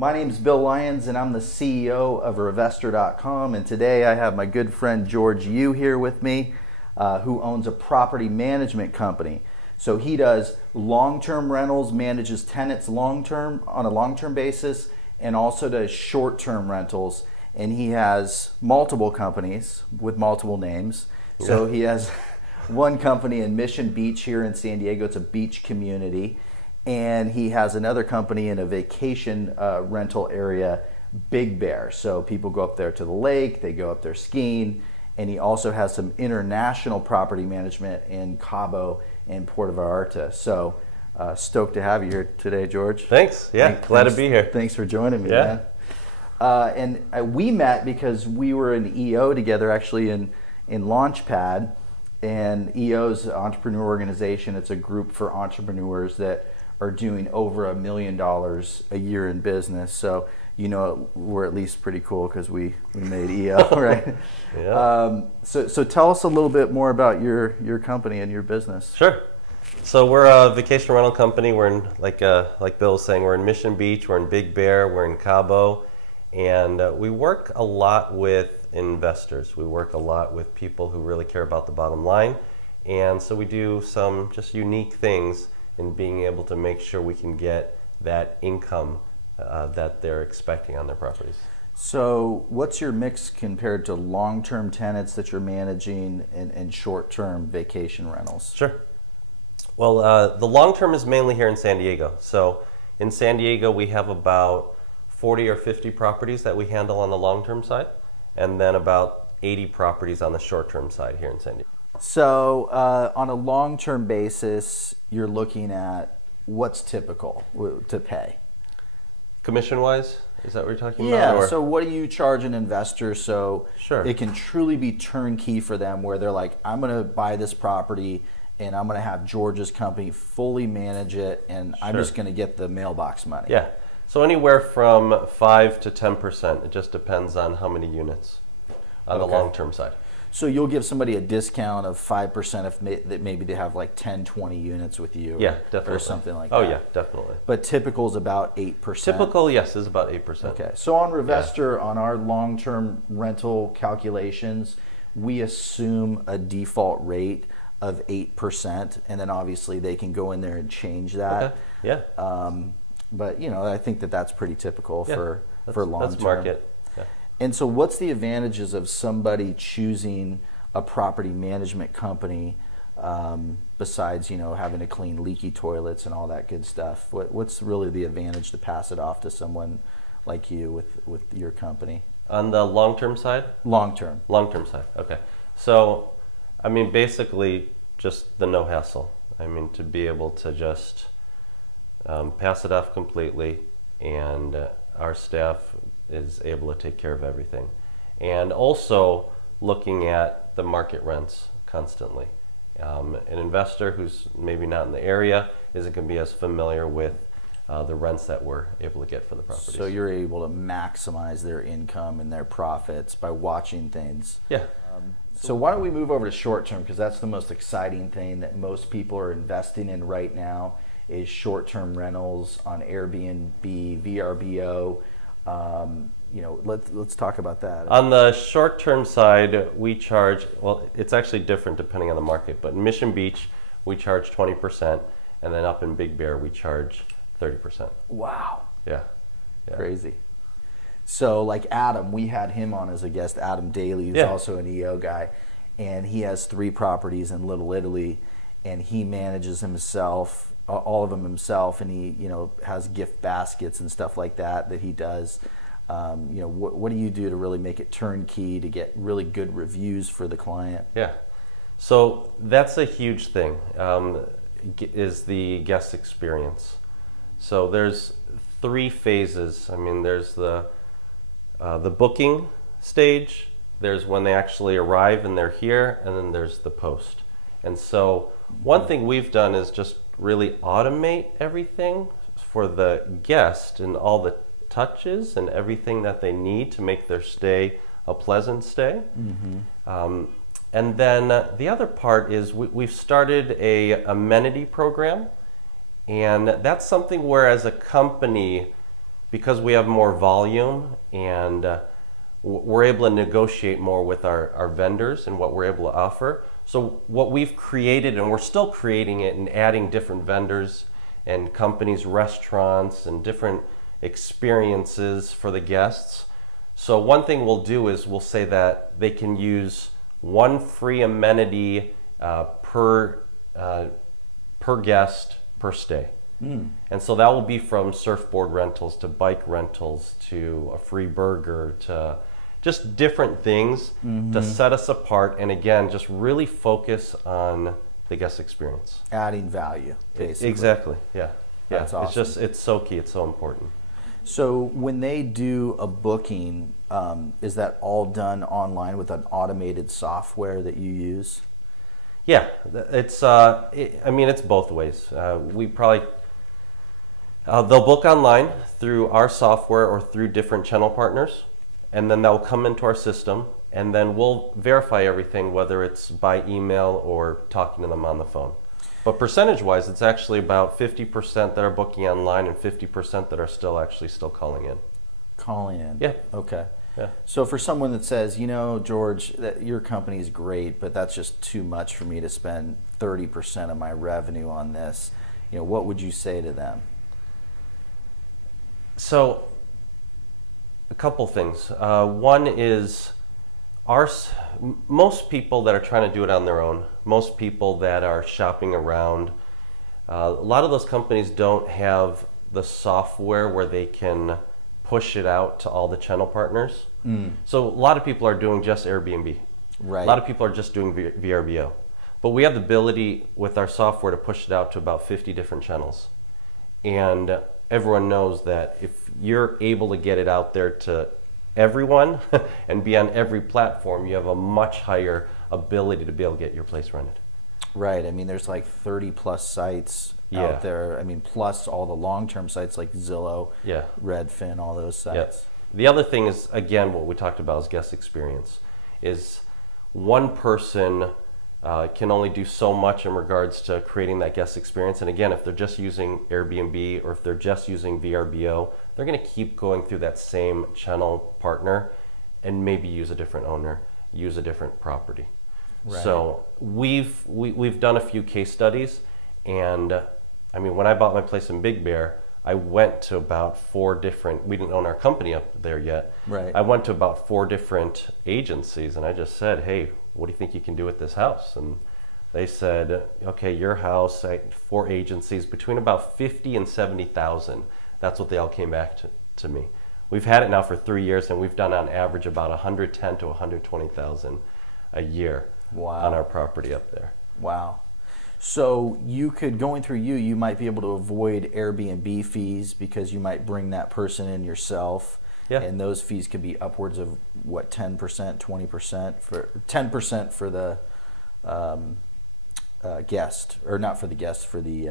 My name is Bill Lyons, and I'm the CEO of Revestor.com. And today I have my good friend George Yu here with me, who owns a property management company. So he does long-term rentals, manages tenants long-term on a long-term basis, and also does short-term rentals. And he has multiple companies with multiple names. So he has one company in Mission Beach here in San Diego. It's a beach community. And he has another company in a vacation rental area, Big Bear. So people go up there to the lake, they go up there skiing. And he also has some international property management in Cabo and Puerto Vallarta. So stoked to have you here today, George. Thanks. Yeah, glad to be here. Thanks for joining me, man. We met because we were in EO together, actually in Launchpad. And EO's an entrepreneur organization. It's a group for entrepreneurs that are doing over $1 million a year in business. So, you know, we're at least pretty cool because we made EO, right? Yeah. So tell us a little bit more about your company and your business. Sure. So we're a vacation rental company. We're in, like Bill was saying, we're in Mission Beach, we're in Big Bear, we're in Cabo, and we work a lot with investors. We work a lot with people who really care about the bottom line. And so we do some just unique things in being able to make sure we can get that income that they're expecting on their properties. So what's your mix compared to long-term tenants that you're managing and short-term vacation rentals? Sure. Well, the long-term is mainly here in San Diego. So in San Diego, we have about 40 or 50 properties that we handle on the long-term side, and then about 80 properties on the short-term side here in San Diego. So on a long-term basis, you're looking at what's typical to pay? Commission-wise? Is that what you're talking about? Yeah, so what do you charge an investor so Sure. it can truly be turnkey for them, where they're like, I'm going to buy this property and I'm going to have George's company fully manage it, and I'm just going to get the mailbox money? Yeah. So anywhere from 5 to 10%. It just depends on how many units on the long-term side. So you'll give somebody a discount of 5% if maybe they have like 10, 20 units with you, yeah, definitely, or something like that. Oh yeah, definitely. But typical is about 8%. Typical, yes, is about 8%. Okay. So on Revestor, on our long-term rental calculations, we assume a default rate of 8%, and then obviously they can go in there and change that. Okay. Yeah. But you know, I think that's pretty typical for long-term. That's market. And so what's the advantages of somebody choosing a property management company besides, you know, having to clean leaky toilets and all that good stuff? What's really the advantage to pass it off to someone like you with your company? On the long-term side? Long-term. Long-term side, okay. So, I mean, basically just the no hassle. I mean, to be able to just pass it off completely, and our staff is able to take care of everything. And also looking at the market rents constantly. An investor who's maybe not in the area isn't going to be as familiar with the rents that we're able to get for the properties. So you're able to maximize their income and their profits by watching things. Yeah. So why don't we move over to short term, because that's the most exciting thing that most people are investing in right now, is short-term rentals on Airbnb, VRBO. You know, let's talk about that. On the short-term side, we charge, well, it's actually different depending on the market, but in Mission Beach, we charge 20%, and then up in Big Bear, we charge 30%. Wow. Yeah. Crazy. So like Adam, we had him on as a guest, Adam Daly, who's also an EO guy, and he has 3 properties in Little Italy, and he manages himself, all of them himself, and he, you know, has gift baskets and stuff like that he does. You know, what do you do to really make it turnkey to get really good reviews for the client? Yeah, so that's a huge thing, is the guest experience. So there's 3 phases. I mean, there's the booking stage, there's when they actually arrive and they're here, and then there's the post. And so one thing we've done is just really automate everything for the guest and all the touches and everything that they need to make their stay a pleasant stay. Mm-hmm. And then the other part is we've started a amenity program, and that's something where as a company because we have more volume and we're able to negotiate more with our vendors and what we're able to offer. So what we've created, and we're still creating it and adding different vendors and companies, restaurants, and different experiences for the guests. So one thing we'll do is we'll say that they can use one free amenity per guest per stay. And so that will be from surfboard rentals to bike rentals to a free burger to just different things to set us apart, and again, just really focus on the guest experience. Adding value, basically. Exactly, yeah. That's awesome. It's so key, it's so important. So when they do a booking, is that all done online with an automated software that you use? Yeah, it's, it's both ways. They'll book online through our software or through different channel partners, and then they'll come into our system, and then we'll verify everything, whether it's by email or talking to them on the phone. But percentage-wise, it's actually about 50% that are booking online and 50% that are still calling in. Calling in? Yeah. Okay. Yeah. So for someone that says, you know, George, that your company is great, but that's just too much for me to spend 30% of my revenue on this, you know, what would you say to them? So, a couple things. One is, most people that are trying to do it on their own, most people that are shopping around, a lot of those companies don't have the software where they can push it out to all the channel partners. So a lot of people are doing just Airbnb. Right. A lot of people are just doing VRBO. But we have the ability with our software to push it out to about 50 different channels. And everyone knows that if you're able to get it out there to everyone and be on every platform, you have a much higher ability to be able to get your place rented. Right. I mean, there's like 30 plus sites out there. I mean, plus all the long-term sites like Zillow, Redfin, all those sites. The other thing is, again, what we talked about is guest experience. Is one person can only do so much in regards to creating that guest experience. And again, if they're just using Airbnb or if they're just using VRBO, they're going to keep going through that same channel partner and maybe use a different owner, use a different property. Right. So we've done a few case studies, and I mean, when I bought my place in Big Bear, I went to about 4 different, we didn't own our company up there yet. Right. I went to about 4 different agencies, and I just said, hey, what do you think you can do with this house? And they said, okay, your house, 4 agencies, between about 50 and 70,000. That's what they all came back to me. We've had it now for 3 years, and we've done on average about 110 to 120,000 a year on our property up there. Wow. So you could, going through you might be able to avoid Airbnb fees because you might bring that person in yourself. Yeah. And those fees could be upwards of what, 10%, 20% for 10% for the guest, or not for the guest, for the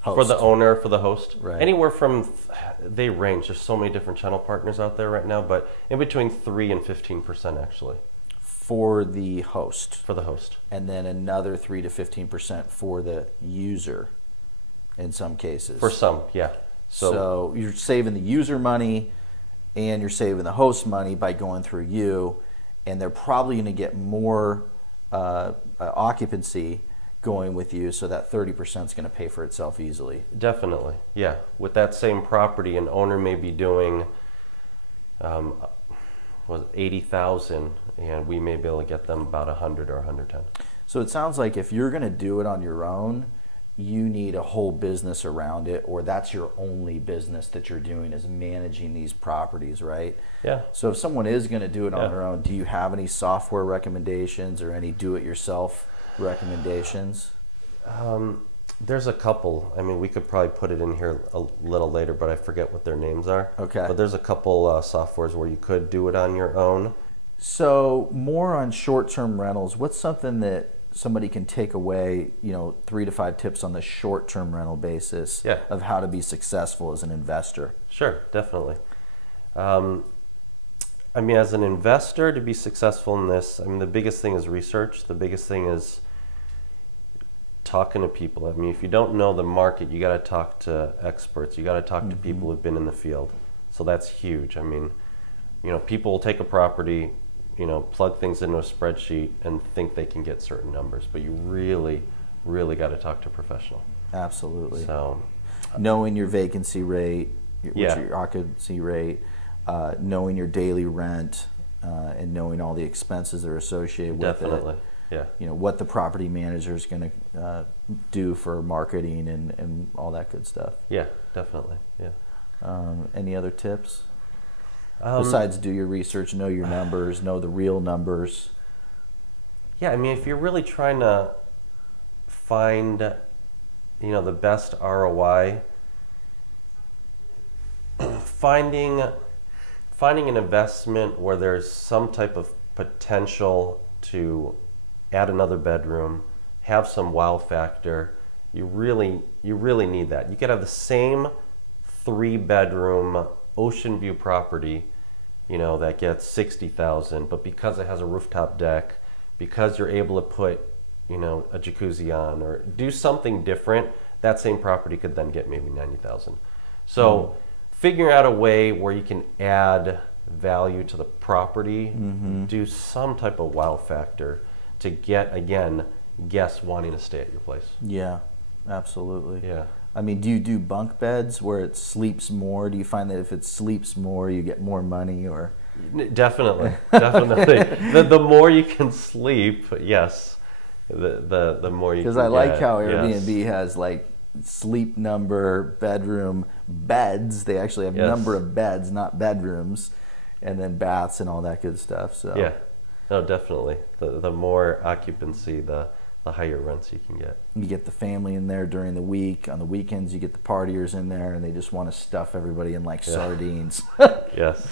host. For the owner, for the host. Right. Anywhere from, they range. There's so many different channel partners out there right now, but in between 3 and 15% actually. For the host. For the host. And then another 3 to 15% for the user in some cases. For some, yeah. So you're saving the user money and you're saving the host money by going through you, and they're probably going to get more occupancy going with you, so that 30% is going to pay for itself easily. Definitely, yeah. With that same property, an owner may be doing 80,000, and we may be able to get them about 100 or 110. So it sounds like if you're going to do it on your own, you need a whole business around it, or that's your only business that you're doing is managing these properties, right? Yeah. So if someone is going to do it on their own, do you have any software recommendations or any do-it-yourself recommendations? There's a couple. I mean, we could probably put it in here a little later, but I forget what their names are. Okay. But there's a couple softwares where you could do it on your own. So more on short-term rentals, what's something that somebody can take away, 3 to 5 tips on the short-term rental basis of how to be successful as an investor? Sure, definitely. I mean, as an investor, to be successful in this, I mean, the biggest thing is research. The biggest thing is talking to people. I mean, if you don't know the market, you got to talk to experts. You got to talk to people who've been in the field. So that's huge. I mean, people will take a property, plug things into a spreadsheet and think they can get certain numbers, but you really, really got to talk to a professional. Absolutely. So, knowing your vacancy rate, yeah. your occupancy rate, knowing your daily rent, and knowing all the expenses that are associated with it. Definitely. Yeah. What the property manager is going to do for marketing and all that good stuff. Yeah, definitely. Yeah. Any other tips? Besides do your research, know your numbers, know the real numbers. Yeah, I mean, if you're really trying to find, the best ROI, finding an investment where there's some type of potential to add another bedroom, have some wow factor, you really need that. You could have the same 3-bedroom ocean view property, that gets $60,000, but because it has a rooftop deck, because you're able to put, a jacuzzi on or do something different, that same property could then get maybe $90,000. So figuring out a way where you can add value to the property, do some type of wow factor to get, again, guests wanting to stay at your place. Yeah, absolutely. Yeah. I mean, do you do bunk beds where it sleeps more? Do you find that if it sleeps more, you get more money, or? Definitely, definitely. The more you can sleep, yes, the more you can. Because I like how yes. Airbnb has like sleep number, bedroom, beds. They actually have number of beds, not bedrooms, and then baths and all that good stuff. So yeah, no, definitely. The more occupancy, the higher rents you can get. You get the family in there during the week. On the weekends, you get the partiers in there, and they just want to stuff everybody in like sardines. Yes.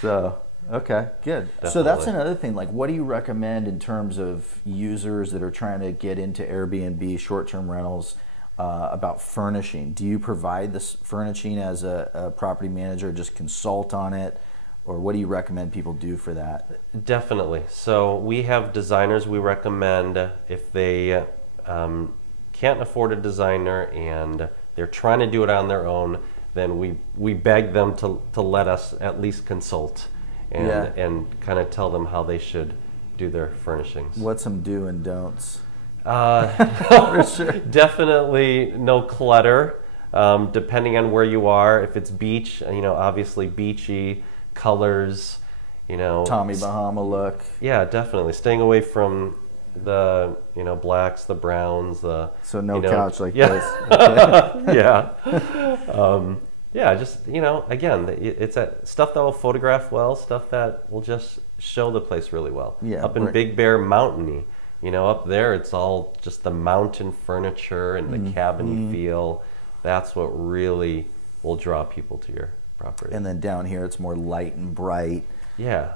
So, okay, good. Definitely. So that's another thing. Like, what do you recommend in terms of users that are trying to get into Airbnb, short-term rentals, about furnishing? Do you provide this furnishing as a property manager, just consult on it? Or what do you recommend people do for that? Definitely. So we have designers we recommend if they can't afford a designer and they're trying to do it on their own, then we beg them to let us at least consult and kind of tell them how they should do their furnishings. What's some do and don'ts? For sure. Definitely no clutter, depending on where you are. If it's beach, obviously beachy colors, Tommy Bahama look. Yeah, definitely. Staying away from the, blacks, the browns, so no couch like this. Okay. Yeah. Just, again, it's stuff that will photograph well, stuff that will just show the place really well. Yeah, up in Big Bear, mountainy. Up there, it's all just the mountain furniture and the cabin feel. That's what really will draw people to your property. And then down here, it's more light and bright. Yeah.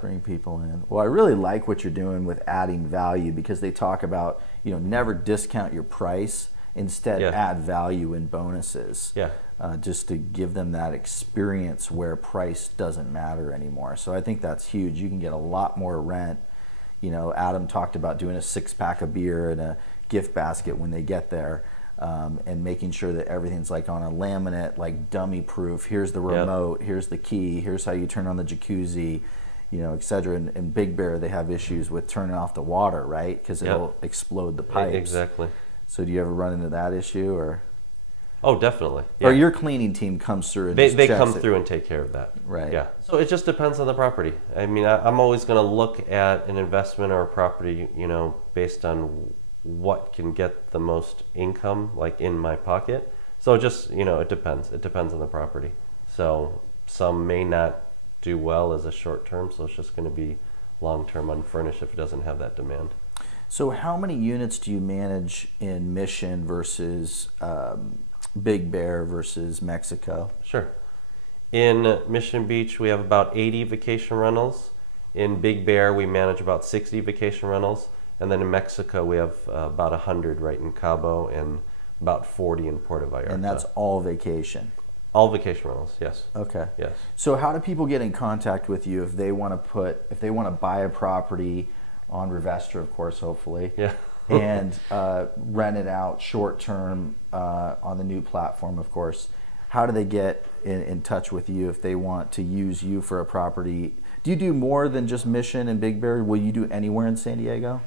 Bring people in. Well, I really like what you're doing with adding value, because they talk about, never discount your price. Instead, add value in bonuses. Yeah. Just to give them that experience where price doesn't matter anymore. So I think that's huge. You can get a lot more rent. Adam talked about doing a 6-pack of beer and a gift basket when they get there, and making sure that everything's like on a laminate, like dummy proof. Here's the remote, here's the key, here's how you turn on the jacuzzi, etc. In Big Bear, they have issues with turning off the water, right? Because it'll explode the pipes. Exactly. So do you ever run into that issue, or? Oh, definitely. Yeah. Or your cleaning team comes through and they come through and take care of that. Right. Yeah. So it just depends on the property. I mean, I'm always going to look at an investment or a property, based on what can get the most income, like in my pocket. So just, it depends. It depends on the property. So some may not do well as a short term, so it's just going to be long term unfurnished if it doesn't have that demand. So how many units do you manage in Mission versus Big Bear versus Mexico? Sure. In Mission Beach, we have about 80 vacation rentals. In Big Bear, we manage about 60 vacation rentals. And then in Mexico, we have about 100 right in Cabo and about 40 in Puerto Vallarta. And that's all vacation? All vacation rentals, yes. Okay. Yes. So how do people get in contact with you if they want to buy a property on Revestor, of course, hopefully? Yeah. and rent it out short term on the new platform, of course. How do they get in touch with you if they want to use you for a property? Do you do more than just Mission and Big Bear? Will you do anywhere in San Diego?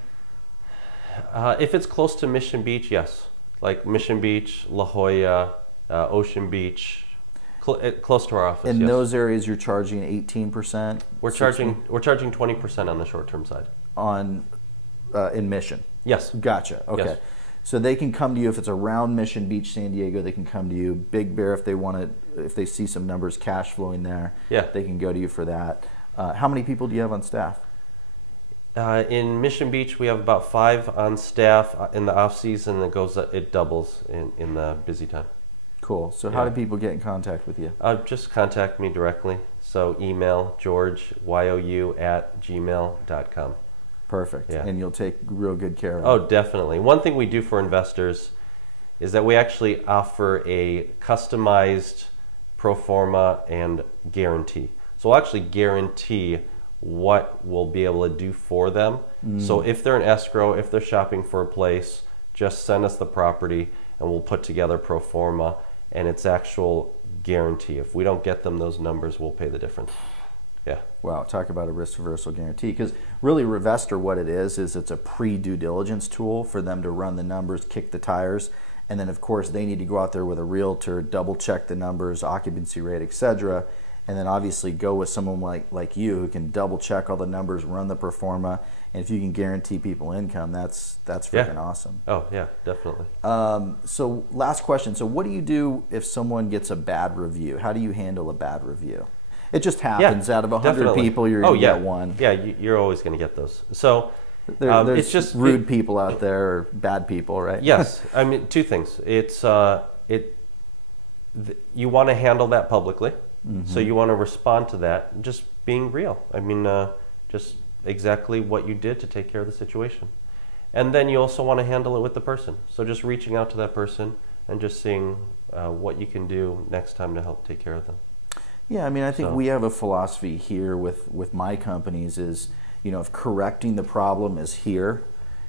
If it's close to Mission Beach, yes. Like Mission Beach, La Jolla, Ocean Beach, close to our office. In yes. those areas, you're charging 18%. We're charging 20% on the short-term side. On in Mission. Yes. Gotcha. Okay. Yes. So they can come to you if it's around Mission Beach, San Diego. They can come to you. Big Bear, if they want to, if they see some numbers cash flowing there, yeah, they can go to you for that. How many people do you have on staff? In Mission Beach, we have about 5 on staff. In the off season, it doubles in the busy time. Cool. So how do people get in contact with you? Just contact me directly. So email georgeyou@gmail.com. Perfect. Yeah. And you'll take real good care of it. Oh, definitely. One thing we do for investors is that we actually offer a customized pro forma and guarantee. So we'll actually guarantee what we'll be able to do for them. So if they're in escrow, if they're shopping for a place, just send us the property and we'll put together pro forma and its actual guarantee. If we don't get them those numbers, we'll pay the difference. Yeah. Wow, talk about a risk reversal guarantee. Because really Revestor, what it is it's a pre-due diligence tool for them to run the numbers, kick the tires, and then of course they need to go out there with a realtor, double check the numbers, occupancy rate, etc. And then obviously go with someone like you who can double check all the numbers, run the pro forma, and if you can guarantee people income, that's freaking awesome. Oh yeah, definitely. So last question. So what do you do if someone gets a bad review? How do you handle a bad review? It just happens. Out of 100 people, you're going to get one. Yeah, you're always going to get those. So there's it's just rude people out there, or bad people, right? Yes. I mean, 2 things. It's you want to handle that publicly, so you want to respond to that just being real. I mean, just exactly what you did to take care of the situation. And then you also want to handle it with the person. So just reaching out to that person and just seeing what you can do next time to help take care of them. Yeah, I mean, I think we have a philosophy here with my companies is, if correcting the problem is here,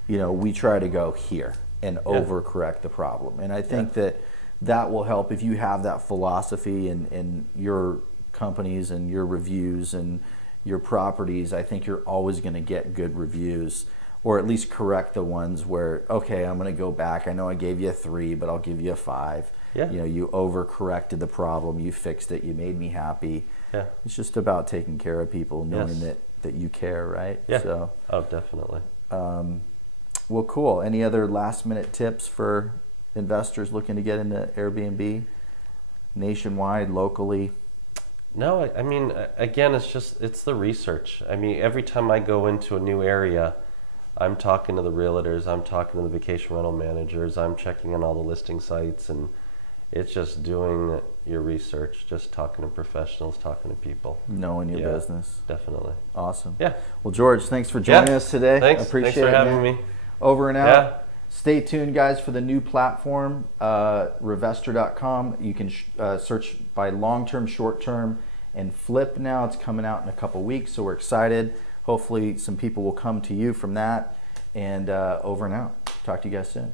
we try to go here and overcorrect the problem. And I think that will help if you have that philosophy in your companies and your reviews and your properties. I think you're always going to get good reviews, or at least correct the ones where, okay, I'm going to go back. I know I gave you a 3, but I'll give you a 5. Yeah. You overcorrected the problem, you fixed it, you made me happy. Yeah. It's just about taking care of people, knowing that you care, right? Yeah. So, oh, definitely. Well, cool. Any other last minute tips for investors looking to get into Airbnb nationwide, locally? No, I mean, again, it's the research. I mean, every time I go into a new area, I'm talking to the realtors, I'm talking to the vacation rental managers, I'm checking on all the listing sites, and it's just doing your research, just talking to professionals, talking to people. Knowing your business. Definitely. Awesome. Yeah. Well, George, thanks for joining us today. Thanks. Appreciate Thanks for it, having man. me. Over and out. Yeah. Stay tuned, guys, for the new platform, Revestor.com. You can search by long-term, short-term, and flip now. It's coming out in a couple weeks, so we're excited. Hopefully some people will come to you from that. And over and out. Talk to you guys soon.